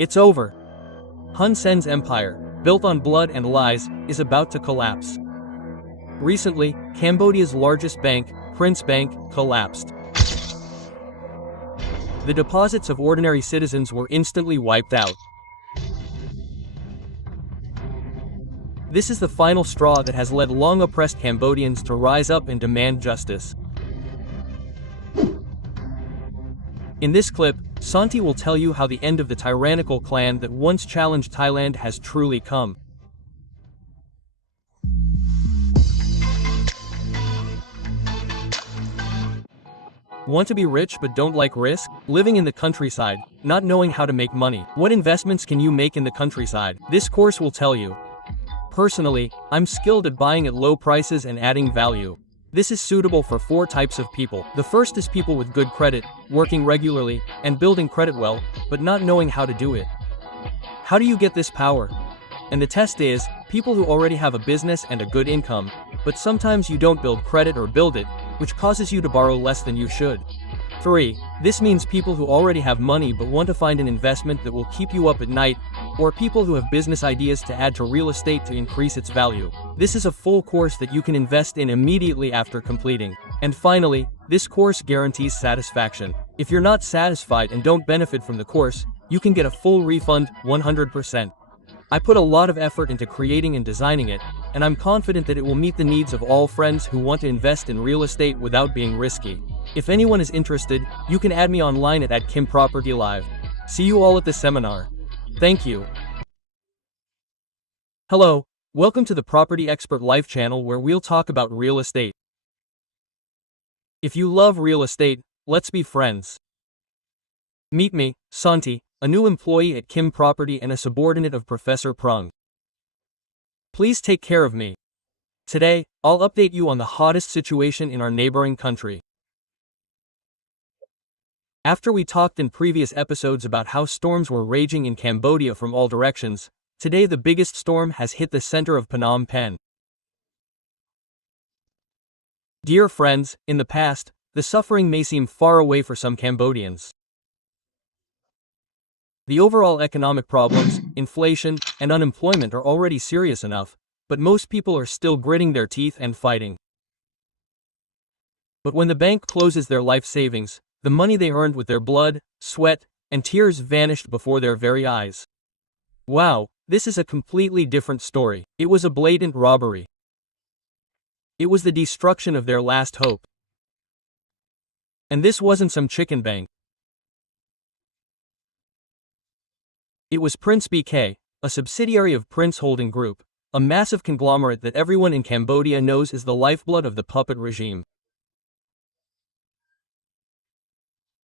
It's over. Hun Sen's empire, built on blood and lies, is about to collapse. Recently, Cambodia's largest bank, Prince Bank, collapsed. The deposits of ordinary citizens were instantly wiped out. This is the final straw that has led long-oppressed Cambodians to rise up and demand justice. In this clip, Santi will tell you how the end of the tyrannical clan that once challenged Thailand has truly come. Want to be rich but don't like risk? Living in the countryside, not knowing how to make money. What investments can you make in the countryside? This course will tell you. Personally, I'm skilled at buying at low prices and adding value. This is suitable for 4 types of people. The first is people with good credit, working regularly, and building credit well, but not knowing how to do it. How do you get this power? And the test is, people who already have a business and a good income, but sometimes you don't build credit or build it, which causes you to borrow less than you should. 3. This means people who already have money but want to find an investment that will keep you up at night, or people who have business ideas to add to real estate to increase its value. This is a full course that you can invest in immediately after completing. And finally, this course guarantees satisfaction. If you're not satisfied and don't benefit from the course, you can get a full refund, 100%. I put a lot of effort into creating and designing it, and I'm confident that it will meet the needs of all friends who want to invest in real estate without being risky. If anyone is interested, you can add me online at @KimPropertyLive. See you all at the seminar. Thank you. Hello, welcome to the Property Expert Life channel where we'll talk about real estate. If you love real estate, let's be friends. Meet me, Santi, a new employee at Kim Property and a subordinate of Professor Prung. Please take care of me. Today, I'll update you on the hottest situation in our neighboring country. After we talked in previous episodes about how storms were raging in Cambodia from all directions, today the biggest storm has hit the center of Phnom Penh. Dear friends, in the past, the suffering may seem far away for some Cambodians. The overall economic problems, inflation, and unemployment are already serious enough, but most people are still gritting their teeth and fighting. But when the bank closes their life savings, the money they earned with their blood, sweat, and tears vanished before their very eyes. Wow, this is a completely different story. It was a blatant robbery. It was the destruction of their last hope. And this wasn't some chicken bank. It was Prince BK, a subsidiary of Prince Holding Group, a massive conglomerate that everyone in Cambodia knows is the lifeblood of the puppet regime.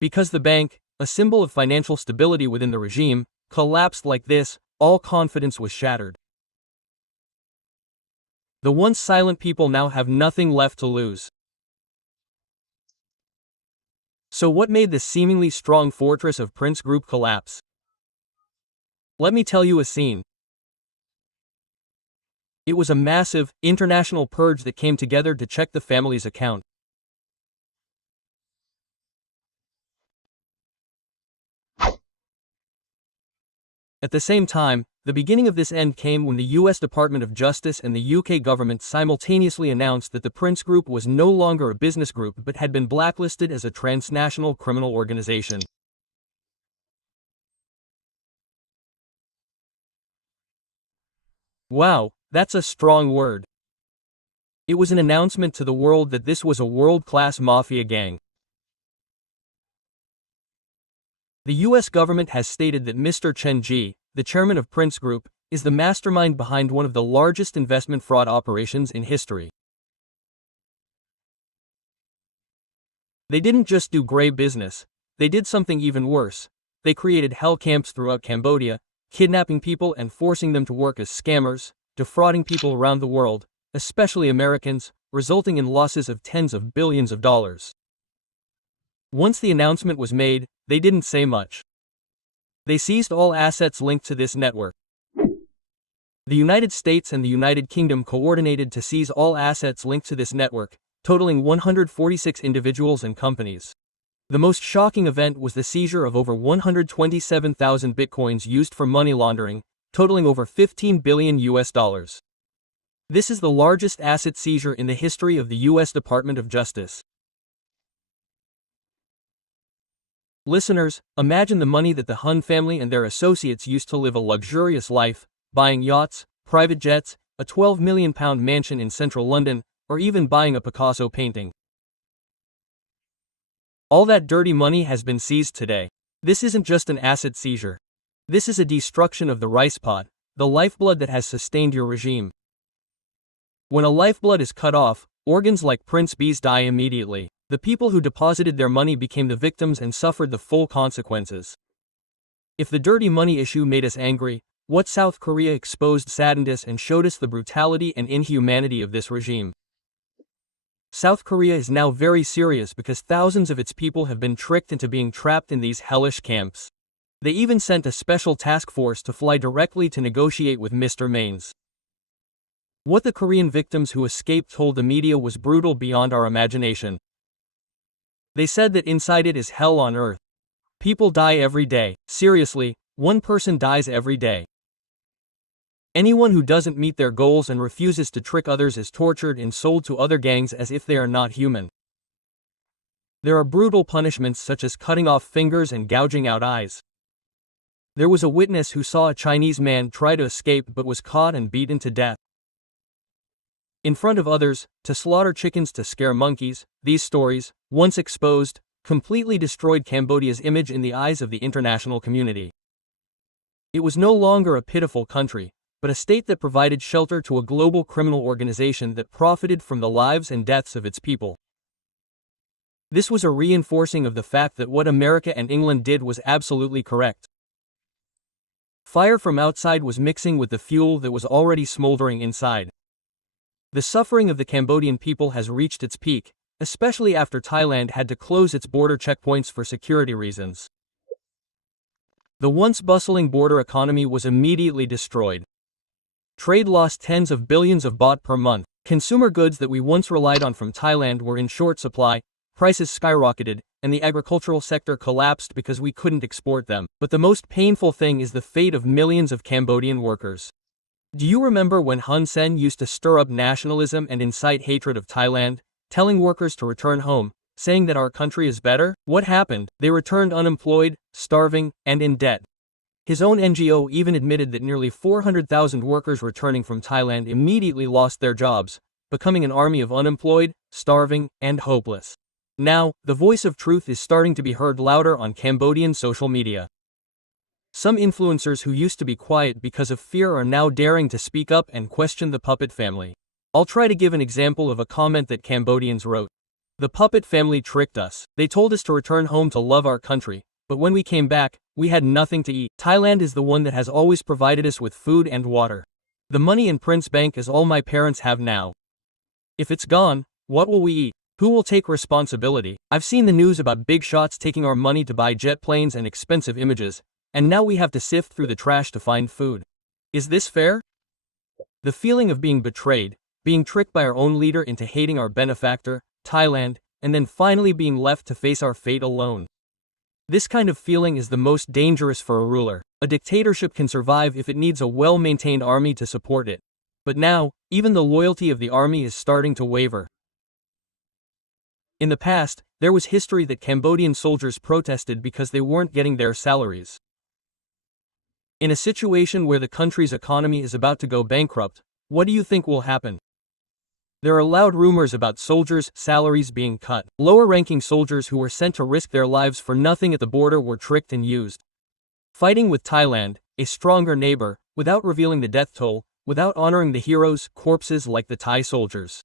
Because the bank, a symbol of financial stability within the regime, collapsed like this, all confidence was shattered. The once silent people now have nothing left to lose. So what made the seemingly strong fortress of Prince Group collapse? Let me tell you a scene. It was a massive, international purge that came together to check the family's account. At the same time, the beginning of this end came when the US Department of Justice and the UK government simultaneously announced that the Prince Group was no longer a business group but had been blacklisted as a transnational criminal organization. Wow, that's a strong word. It was an announcement to the world that this was a world-class mafia gang. The US government has stated that Mr. Chen Ji, the chairman of Prince Group, is the mastermind behind one of the largest investment fraud operations in history. They didn't just do grey business, they did something even worse. They created hell camps throughout Cambodia, kidnapping people and forcing them to work as scammers, defrauding people around the world, especially Americans, resulting in losses of tens of billions of dollars. Once the announcement was made, they didn't say much. They seized all assets linked to this network. The United States and the United Kingdom coordinated to seize all assets linked to this network, totaling 146 individuals and companies. The most shocking event was the seizure of over 127,000 bitcoins used for money laundering, totaling over 15 billion US dollars. This is the largest asset seizure in the history of the US Department of Justice. Listeners, imagine the money that the Hun family and their associates used to live a luxurious life, buying yachts, private jets, a £12 million mansion in central London, or even buying a Picasso painting. All that dirty money has been seized today. This isn't just an asset seizure. This is a destruction of the rice pot, the lifeblood that has sustained your regime. When a lifeblood is cut off, organs like Prince B's die immediately. The people who deposited their money became the victims and suffered the full consequences. If the dirty money issue made us angry, what South Korea exposed saddened us and showed us the brutality and inhumanity of this regime. South Korea is now very serious because thousands of its people have been tricked into being trapped in these hellish camps. They even sent a special task force to fly directly to negotiate with Mr. Maines. What the Korean victims who escaped told the media was brutal beyond our imagination. They said that inside it is hell on earth. People die every day. Seriously, one person dies every day. Anyone who doesn't meet their goals and refuses to trick others is tortured and sold to other gangs as if they are not human. There are brutal punishments such as cutting off fingers and gouging out eyes. There was a witness who saw a Chinese man try to escape but was caught and beaten to death. In front of others, to slaughter chickens to scare monkeys, these stories, once exposed, completely destroyed Cambodia's image in the eyes of the international community. It was no longer a pitiful country, but a state that provided shelter to a global criminal organization that profited from the lives and deaths of its people. This was a reinforcing of the fact that what America and England did was absolutely correct. Fire from outside was mixing with the fuel that was already smoldering inside. The suffering of the Cambodian people has reached its peak, especially after Thailand had to close its border checkpoints for security reasons. The once bustling border economy was immediately destroyed. Trade lost tens of billions of baht per month. Consumer goods that we once relied on from Thailand were in short supply, prices skyrocketed, and the agricultural sector collapsed because we couldn't export them. But the most painful thing is the fate of millions of Cambodian workers. Do you remember when Hun Sen used to stir up nationalism and incite hatred of Thailand, telling workers to return home, saying that our country is better? What happened? They returned unemployed, starving, and in debt. His own NGO even admitted that nearly 400,000 workers returning from Thailand immediately lost their jobs, becoming an army of unemployed, starving, and hopeless. Now, the voice of truth is starting to be heard louder on Cambodian social media. Some influencers who used to be quiet because of fear are now daring to speak up and question the puppet family. I'll try to give an example of a comment that Cambodians wrote. The puppet family tricked us. They told us to return home to love our country, but when we came back, we had nothing to eat. Thailand is the one that has always provided us with food and water. The money in Prince Bank is all my parents have now. If it's gone, what will we eat? Who will take responsibility? I've seen the news about big shots taking our money to buy jet planes and expensive images, and now we have to sift through the trash to find food. Is this fair? The feeling of being betrayed, being tricked by our own leader into hating our benefactor, Thailand, and then finally being left to face our fate alone. This kind of feeling is the most dangerous for a ruler. A dictatorship can survive if it needs a well-maintained army to support it. But now, even the loyalty of the army is starting to waver. In the past, there was history that Cambodian soldiers protested because they weren't getting their salaries. In a situation where the country's economy is about to go bankrupt, what do you think will happen? There are loud rumors about soldiers' salaries being cut. Lower-ranking soldiers who were sent to risk their lives for nothing at the border were tricked and used. Fighting with Thailand, a stronger neighbor, without revealing the death toll, without honoring the heroes' corpses like the Thai soldiers.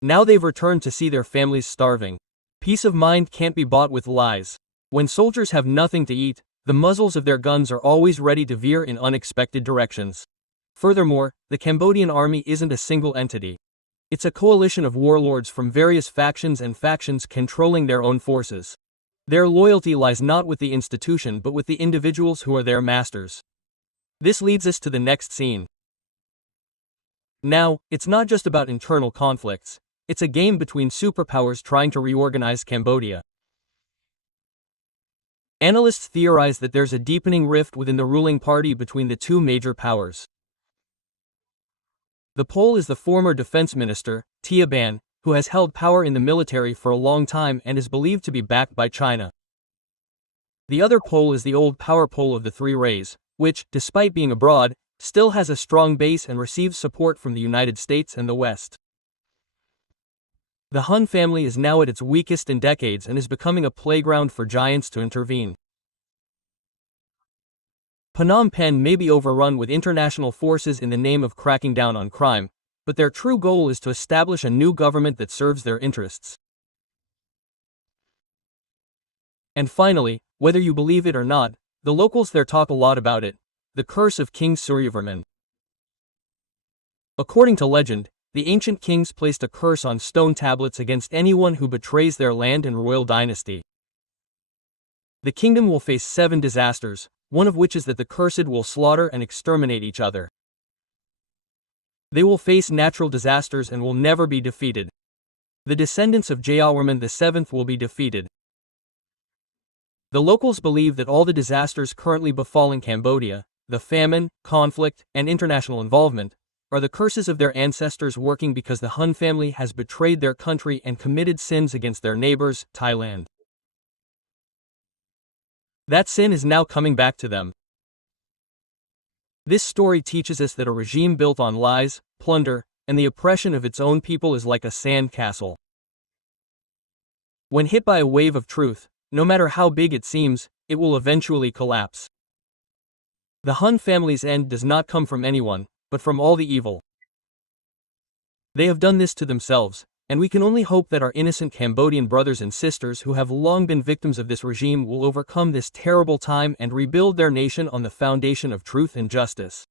Now they've returned to see their families starving. Peace of mind can't be bought with lies. When soldiers have nothing to eat, the muzzles of their guns are always ready to veer in unexpected directions. Furthermore, the Cambodian army isn't a single entity. It's a coalition of warlords from various factions and factions controlling their own forces. Their loyalty lies not with the institution but with the individuals who are their masters. This leads us to the next scene. Now, it's not just about internal conflicts. It's a game between superpowers trying to reorganize Cambodia. Analysts theorize that there's a deepening rift within the ruling party between the two major powers. The Pole is the former defense minister, Tia Ban, who has held power in the military for a long time and is believed to be backed by China. The other pole is the old power pole of the Three Rays, which, despite being abroad, still has a strong base and receives support from the United States and the West. The Hun family is now at its weakest in decades and is becoming a playground for giants to intervene. Phnom Penh may be overrun with international forces in the name of cracking down on crime, but their true goal is to establish a new government that serves their interests. And finally, whether you believe it or not, the locals there talk a lot about it, the curse of King Suryavarman. According to legend, the ancient kings placed a curse on stone tablets against anyone who betrays their land and royal dynasty. The kingdom will face 7 disasters, one of which is that the cursed will slaughter and exterminate each other. They will face natural disasters and will never be defeated. The descendants of Jayawarman VII will be defeated. The locals believe that all the disasters currently befalling Cambodia, the famine, conflict, and international involvement, are the curses of their ancestors working because the Hun family has betrayed their country and committed sins against their neighbors, Thailand. That sin is now coming back to them. This story teaches us that a regime built on lies, plunder, and the oppression of its own people is like a sand castle. When hit by a wave of truth, no matter how big it seems, it will eventually collapse. The Hun family's end does not come from anyone, but from all the evil. They have done this to themselves, and we can only hope that our innocent Cambodian brothers and sisters who have long been victims of this regime will overcome this terrible time and rebuild their nation on the foundation of truth and justice.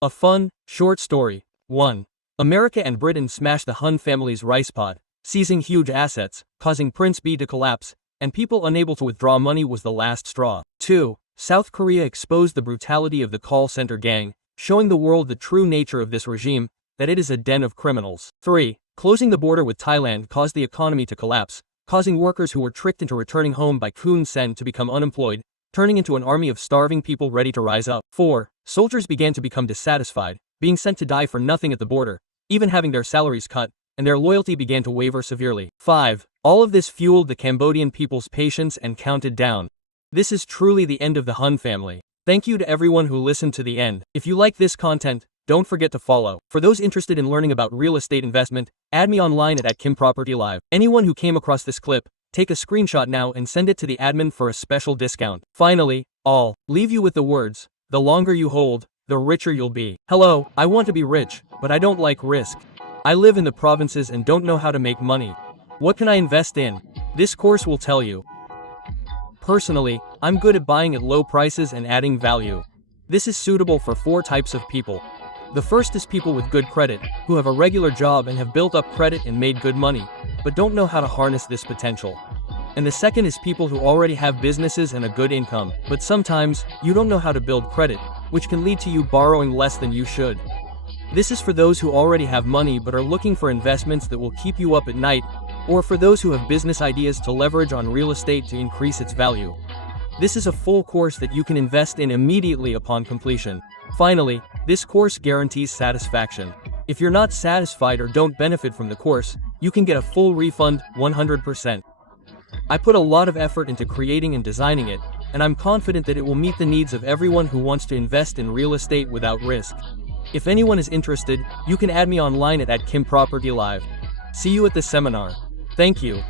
A fun, short story. 1. America and Britain smashed the Hun family's rice pot, seizing huge assets, causing Prince B to collapse, and people unable to withdraw money was the last straw. 2. South Korea exposed the brutality of the call center gang, showing the world the true nature of this regime, that it is a den of criminals. 3. Closing the border with Thailand caused the economy to collapse, causing workers who were tricked into returning home by Hun Sen to become unemployed, turning into an army of starving people ready to rise up. 4. Soldiers began to become dissatisfied, being sent to die for nothing at the border, even having their salaries cut, and their loyalty began to waver severely. 5. All of this fueled the Cambodian people's patience and counted down. This is truly the end of the Hun family. Thank you to everyone who listened to the end. If you like this content, don't forget to follow. For those interested in learning about real estate investment, add me online at @KimPropertyLive. Anyone who came across this clip, take a screenshot now and send it to the admin for a special discount. Finally, I'll leave you with the words, the longer you hold, the richer you'll be. Hello, I want to be rich, but I don't like risk. I live in the provinces and don't know how to make money. What can I invest in? This course will tell you. Personally, I'm good at buying at low prices and adding value. This is suitable for 4 types of people. The first is people with good credit, who have a regular job and have built up credit and made good money, but don't know how to harness this potential. And the second is people who already have businesses and a good income, but sometimes, you don't know how to build credit, which can lead to you borrowing less than you should. This is for those who already have money but are looking for investments that will keep you up at night, or for those who have business ideas to leverage on real estate to increase its value. This is a full course that you can invest in immediately upon completion. Finally, this course guarantees satisfaction. If you're not satisfied or don't benefit from the course, you can get a full refund, 100%. I put a lot of effort into creating and designing it, and I'm confident that it will meet the needs of everyone who wants to invest in real estate without risk. If anyone is interested, you can add me online at @KimPropertyLive. See you at the seminar. Thank you.